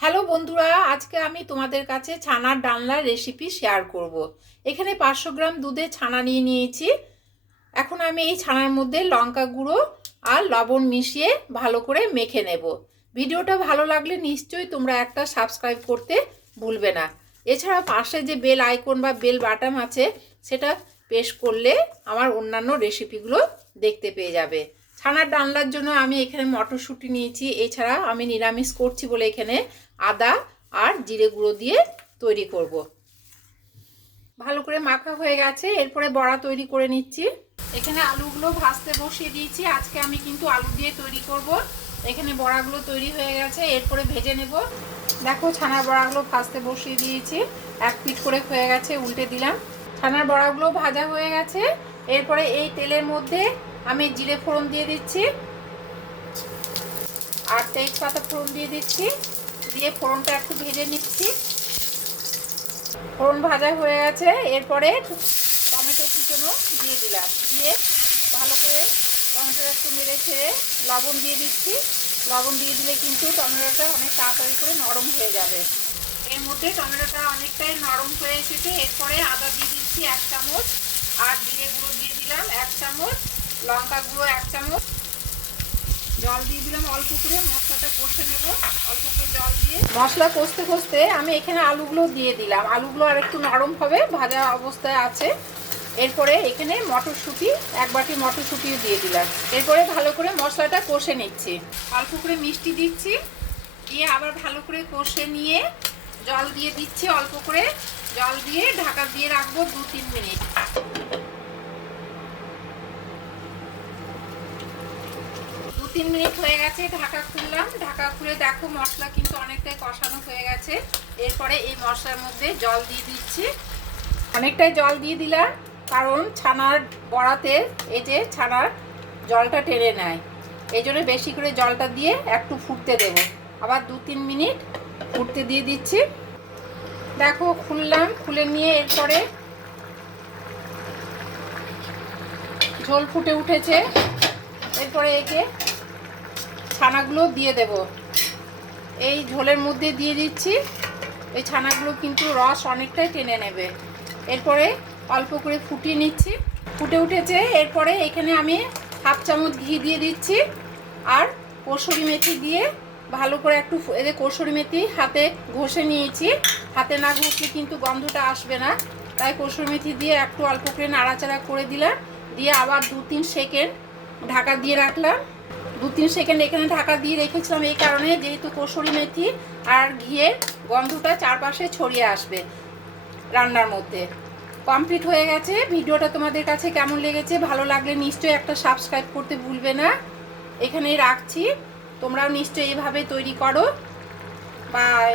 Hello বন্ধুরা, আজকে আমি তোমাদের কাছে ছানার ডালনার রেসিপি শেয়ার করব। এখানে 500 গ্রাম দুধে ছানা নিয়ে নিয়েছি। এখন আমি এই ছানার মধ্যে লঙ্কা গুঁড়ো আর লবণ মিশিয়ে ভালো করে মেখে নেব। ভিডিওটা ভালো লাগলে নিশ্চয়ই তোমরা একটা সাবস্ক্রাইব করতে ভুলবে না। এছাড়া পাশে যে বেল আইকন বা বেল বাটন আছে সেটা প্রেস করলে আমার অন্যান্য রেসিপিগুলো দেখতে পেয়ে যাবে। ছানার ডালনার জন্য আমি এখানে মটরশুঁটি নিয়েছি। এছাড়া আমি নিরামিষ করছি বলে এখানে আদা আর জিরে গুঁড়ো দিয়ে তৈরি করব। ভালো করে মাখা হয়ে গেছে, এরপরে বড়া তৈরি করে নিচ্ছি। এখানে আলুগুলো ভাজতে বসিয়ে দিয়েছি। আজকে আমি কিন্তু আলু দিয়ে তৈরি করব। এখানে বড়াগুলো তৈরি হয়ে গেছে, এরপরে ভেজে নেব। দেখো ছানার বড়াগুলো ভাজতে বসিয়ে দিয়েছি, এক পিঠ করে হয়ে গেছে, উল্টে দিলাম। ছানার বড়াগুলো ভাজা হয়ে গেছে। এরপরে এই তেলের মধ্যে আমি জিরে ফোড়ন দিয়ে দিচ্ছি আর তেজপাতা ফোড়ন দিয়ে দিচ্ছি। দিয়ে ফোড়নটা একটু ভেজে নিচ্ছি। ফোড়ন ভাজা হয়ে গেছে, এরপরে টমেটো কুচনো দিয়ে দিলাম। দিয়ে ভালো করে টমেটোটা একটু নেড়ে ছেড়ে লবণ দিয়ে দিচ্ছি। লবণ দিয়ে দিলে কিন্তু টমেটোটা অনেক তাড়াতাড়ি করে নরম হয়ে যাবে। এর মধ্যে টমেটোটা অনেকটাই নরম হয়ে এসেছে। এরপরে আদা দিয়ে দিচ্ছি 1 চামচ আর জিরে গুঁড়ো দিয়ে দিলাম 1 চামচ, লঙ্কা গুঁড়ো 1 চামচ। জল দিয়ে দিলাম অল্প করে, মশলাটা কষে নেব অল্প করে জল দিয়ে। মশলা কষতে কষতে আমি এখানে আলুগুলো দিয়ে দিলাম। আলুগুলো আর একটু নরম হবে, ভাজা অবস্থায় আছে। এরপরে এখানে মটরশুঁটি, 1 বাটি মটরশুঁটিও দিয়ে দিলাম। এরপরে ভালো করে মশলাটা কষে নিচ্ছি। অল্প করে মিষ্টি দিচ্ছি, দিয়ে আবার ভালো করে কষে নিয়ে জল দিয়ে দিচ্ছি। অল্প করে জল দিয়ে ঢাকা দিয়ে রাখবো 2-3 মিনিট। 2-3 মিনিট হয়ে গেছে, ঢাকা খুললাম। ঢাকা খুলে দেখো মশলা কিন্তু অনেকটাই কষানো হয়ে গেছে। এরপরে এই মশলার মধ্যে জল দিয়ে দিচ্ছি। অনেকটাই জল দিয়ে দিলাম, কারণ ছানার বড়াতে এই যে ছানার জলটা টেনে নেয়, এই জন্য বেশি করে জলটা দিয়ে একটু ফুটতে দেব। আবার 2-3 মিনিট ফুটতে দিয়ে দিচ্ছি। দেখো খুললাম, খুলে নিয়ে এরপরে ঝোল ফুটে উঠেছে। এরপরে একে ছানাগুলো দিয়ে দেব। এই ঝোলের মধ্যে দিয়ে দিচ্ছি। এই ছানাগুলো কিন্তু রস অনেকটাই টেনে নেবে। এরপরে অল্প করে ফুটিয়ে নিচ্ছি। ফুটে উঠেছে, এরপরে এখানে আমি 1/2 চামচ ঘি দিয়ে দিচ্ছি আর কসুরি মেথি দিয়ে ভালো করে একটু, এই যে কসুরি মেথি হাতে ঘষে নিয়েছি, হাতে না ঘষলে কিন্তু গন্ধটা আসবে না, তাই কসুরি মেথি দিয়ে একটু অল্প করে নাড়াচাড়া করে দিলাম। দিয়ে আবার 2-3 সেকেন্ড ঢাকা দিয়ে রাখলাম। 2-3 সেকেন্ড এখানে ঢাকা দিয়ে রেখেছিলাম এই কারণে, যেহেতু কসুরি মেথি আর ঘিয়ের গন্ধটা চারপাশে ছড়িয়ে আসবে রান্নার মধ্যে। কমপ্লিট হয়ে গেছে। ভিডিওটা তোমাদের কাছে কেমন লেগেছে, ভালো লাগলে নিশ্চয়ই একটা সাবস্ক্রাইব করতে ভুলবে না। এখানেই রাখছি, তোমরাও নিশ্চয়ই এভাবে তৈরি করো। বাই।